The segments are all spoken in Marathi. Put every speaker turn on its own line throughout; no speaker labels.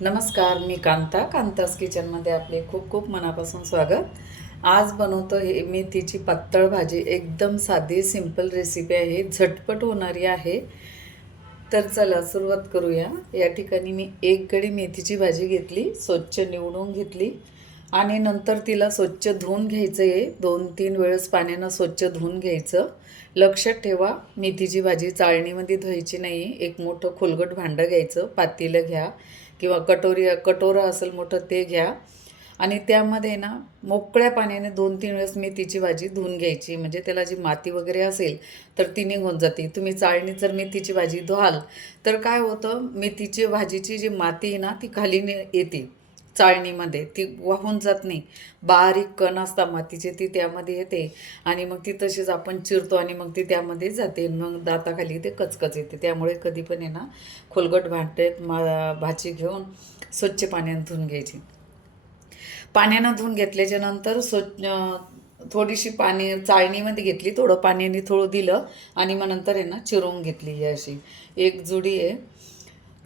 नमस्कार मी कांता कांतास किचनमध्ये आपले खूप खूप मनापासून स्वागत. आज बनवतो हे मेथीची पातळ भाजी एकदम साधी सिंपल रेसिपी आहे झटपट होणारी आहे. तर चला सुरुवात करूया. या ठिकाणी मी एक गडी मेथीची भाजी घेतली स्वच्छ निवडून घेतली. आणि नंतर तिला स्वच्छ धुवून घ्यायचं आहे दोन तीन वेळेस पाण्यानं स्वच्छ धुवून घ्यायचं. लक्षात ठेवा मेथीची भाजी चाळणीमध्ये धुवायची नाही एक मोठं खोलगट भांडं घ्यायचं पातीलं घ्या. किंवा कटोरी कटोरं असेल मोठं ते घ्या. आणि त्यामध्ये ना मोकळ्या पाण्याने दोन तीन वेळेस मेथीची भाजी धुवून घ्यायची. म्हणजे त्याला जी माती वगैरे असेल तर ती निघून जाते. तुम्ही चाळणीत जर मेथीची भाजी धुवाल तर काय होतं मेथीची भाजीची जी माती आहे ना ती खाली येते. चाळणीमध्ये. ती वाहून जात नाही. बारीक कण असतात मातीचे ती त्यामध्ये येते आणि मग ती तशीच आपण चिरतो आणि मग ती त्यामध्ये जाते. मग दाताखाली ते कचकच येते. त्यामुळे कधी पण आहे ना खोलगट भांड्यात मा भाजी घेऊन स्वच्छ पाण्याने धुवून घ्यायची. पाण्यानं धुवून घेतल्याच्या नंतर स्वच्छ थोडीशी पाणी चाळणीमध्ये घेतली थोडं पाण्याने थोडं दिलं आणि मग नंतर आहे ना चिरून घेतली ही अशी. एक जुडी आहे.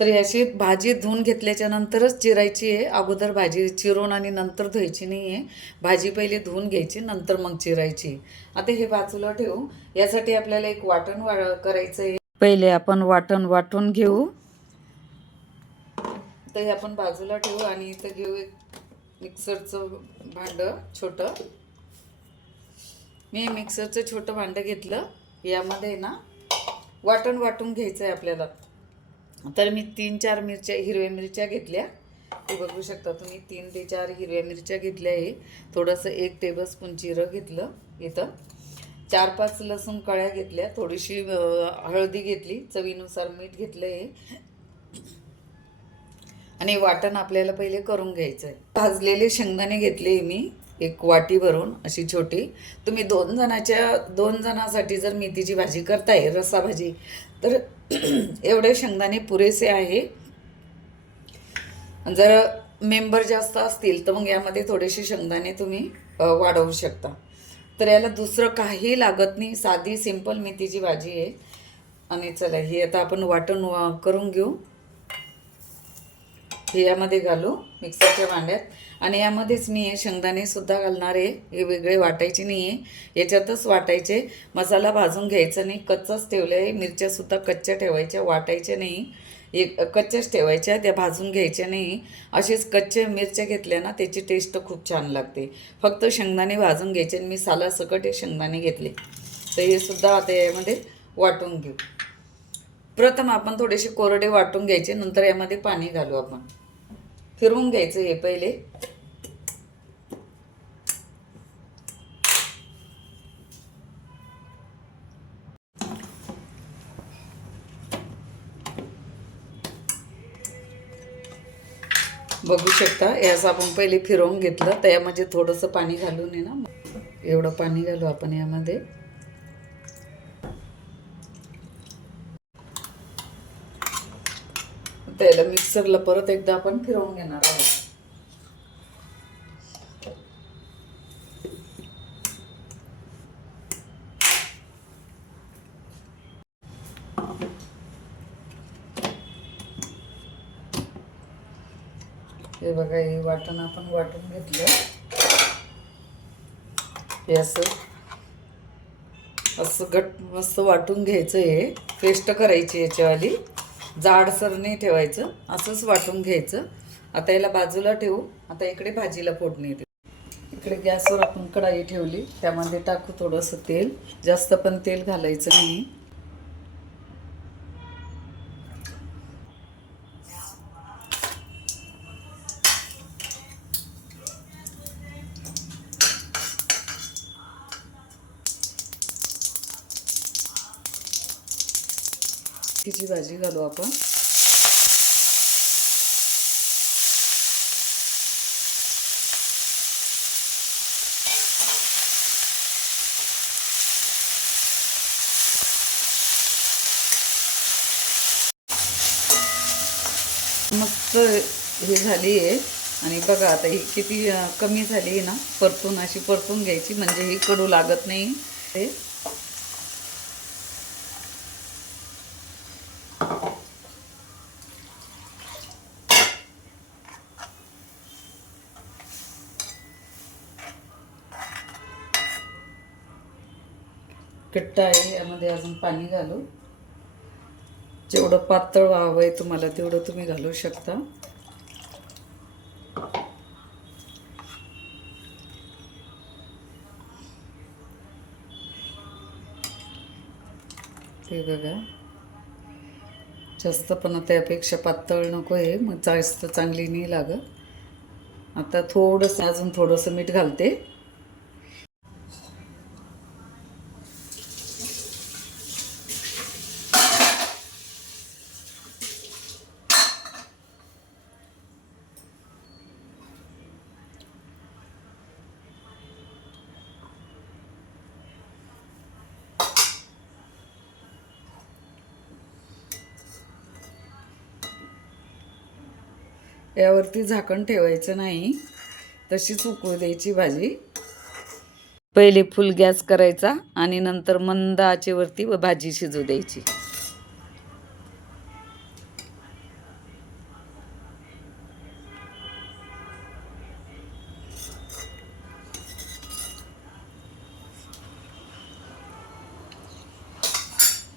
तर याची भाजी धुवून घेतल्याच्या नंतरच चिरायची आहे. अगोदर भाजी चिरून आणि नंतर धुवायची नाही आहे भाजी पहिले धुवून घ्यायची नंतर मग चिरायची. आता हे बाजूला ठेवू. यासाठी आपल्याला एक वाटण वा करायचं आहे पहिले आपण वाटण वाटून घेऊ. तर हे आपण बाजूला ठेवू आणि इथं घेऊ एक मिक्सरचं भांडं छोटं. मी मिक्सरचं छोटं भांडं घेतलं. यामध्ये ना वाटण वाटून घ्यायचं आहे आपल्याला. तर मी तीन चार मिरच्या हिरव्या मिरच्या घेतल्या. ते बघू शकता तुम्ही तीन ते चार हिरव्या मिरच्या घेतल्या आहे थोडंसं एक टेबलस्पून जिरं घेतलं इथं. चार पाच लसूण कळ्या घेतल्या. थोडीशी हळदी घेतली. चवीनुसार मीठ घेतलं आहे आणि वाटण आपल्याला पहिले करून घ्यायचं आहे भाजलेले शेंगदाणे घेतले मी एक वाटी भरून अशी छोटी. तुम्ही दोन जणाच्या दोन जणासाठी जर मेथीची भाजी करताय रसा भाजी तर एवढे शेंगदाणे पुरेसे आहे. जर मेंबर जास्त असतील तर मग यामध्ये थोडेसे शेंगदाणे तुम्ही वाढवू शकता. तर याला दुसरं काही लागत नाही. साधी सिंपल मेथीची भाजी आहे. आणि चला ही आता आपण वाटण वा- करून घेऊ. हे यामध्ये घालू मिक्सरच्या भांड्यात. आणि यामध्येच मी हे शेंगदाणे घालणार आहे. हे वेगळे वाटायचे नाही आहे याच्यातच वाटायचे. मसाला भाजून घ्यायचा नाही. कच्चाच ठेवलं आहे मिरच्यासुद्धा कच्च्या ठेवायच्या वाटायच्या नाही. एक कच्च्याच ठेवायच्या त्या भाजून घ्यायच्या नाही. असेच कच्च्या मिरच्या घेतल्या ना त्याची टेस्ट खूप छान लागते. फक्त शेंगदाणे भाजून घ्यायचे आणि मी सालासकट हे शेंगदाणे घेतले. तर हे सुद्धा आता यामध्ये वाटून घेऊ. प्रथम आपण थोडेसे कोरडे वाटून घ्यायचे. नंतर यामध्ये पाणी घालू आपण. फिरवून घ्यायचं हे पहिले. बघू शकता. याचं आपण पहिले फिरवून घेतलं. तर यामध्ये थोडंसं पाणी घालून आहे ना. एवढं पाणी घालू आपण यामध्ये. त्याला मिक्सरला परत एकदा आपण फिरवून घेणार आहोत. हे बघा हे वाटण आपण वाटून घेतलं. हे असं असं घट मस्त वाटून घ्यायचं हे. पेस्ट करायची याच्यावाली. जाडसर नाही ठेवायचं असंच वाटून घ्यायचं. आता याला बाजूला ठेवू. आता इकडे भाजीला फोडणी देऊ. इकडे गॅसवर आपण कढाई ठेवली. त्यामध्ये टाकू थोडंसं तेल. जास्त पण तेल घालायचं नाही. मेथीची भाजी घालू आपण. मस्त हे झाली आहे आणि बघा आता ही किती कमी झाली आहे ना. परतून अशी परतून घ्यायची. म्हणजे ही कडू लागत नाही. ते कट्ट आहे यामध्ये अजून पाणी घालू. जेवढं पातळ व्हावं आहे तुम्हाला तेवढं तुम्ही घालू शकता. ते बघा. जास्त पण त्यापेक्षा पातळ नको आहे मग जास्त चांगली नाही लागत. आता थोडंसं अजून थोडंसं मीठ घालते. यावरती झाकण ठेवायचं नाही. तशीच उकळू द्यायची भाजी. पहिले फुल गॅस करायचा आणि नंतर मंद आचेवरती व भाजी शिजू द्यायची.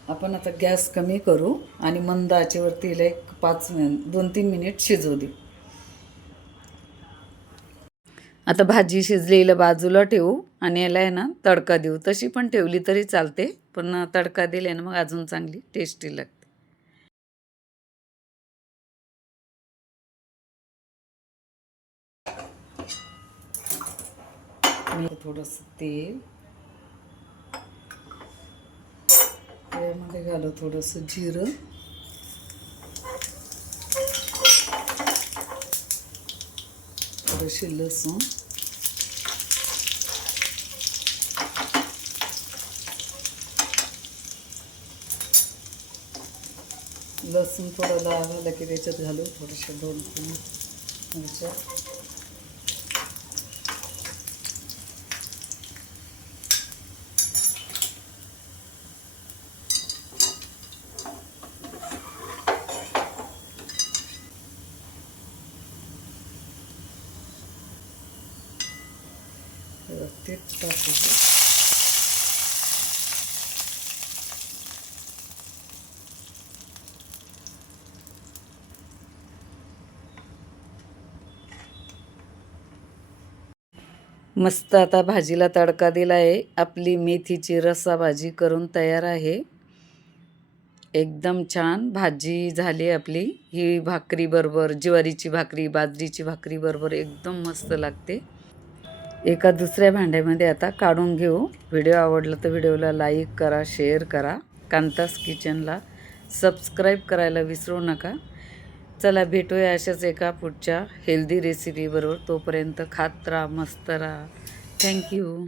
आपण आता गॅस कमी करू आणि मंद आचेवरती हिला एक पाच मिनिट दोन तीन मिनिट शिजवू देऊ. आता भाजी शिजलेलं बाजूला ठेवू आणि याला आहे ना तडका देऊ. तशी पण ठेवली तरी चालते पण तडका दिले ना मग अजून चांगली टेस्टी लागते. थोडंसं तेल त्यामध्ये घालू थोडंसं जिरं. थोडीशी लसूण लसूण थोडं लाल की त्याच्यात घालू थोडेसे दोन तीन मिरच्या. टाकायचं मस्त आता भाजीला तडका दिला आहे आपली मेथीची रस्सा भाजी करून तयार आहे. एकदम छान भाजी झाली आपली. ही भाकरी बरोबर ज्वारीची भाकरी बाजरीची भाकरी बरोबर एकदम मस्त लागते. एका दुसऱ्या भांड्यामध्ये आता काढून घेऊ. व्हिडिओ आवडला तर व्हिडिओला लाईक करा शेअर करा. कांतास किचनला सबस्क्राईब करायला विसरू नका. चला भेटूया अशाच एका पुढच्या हेल्दी रेसिपीबरोबर तोपर्यंत खात राहा मस्त राहा. थँक्यू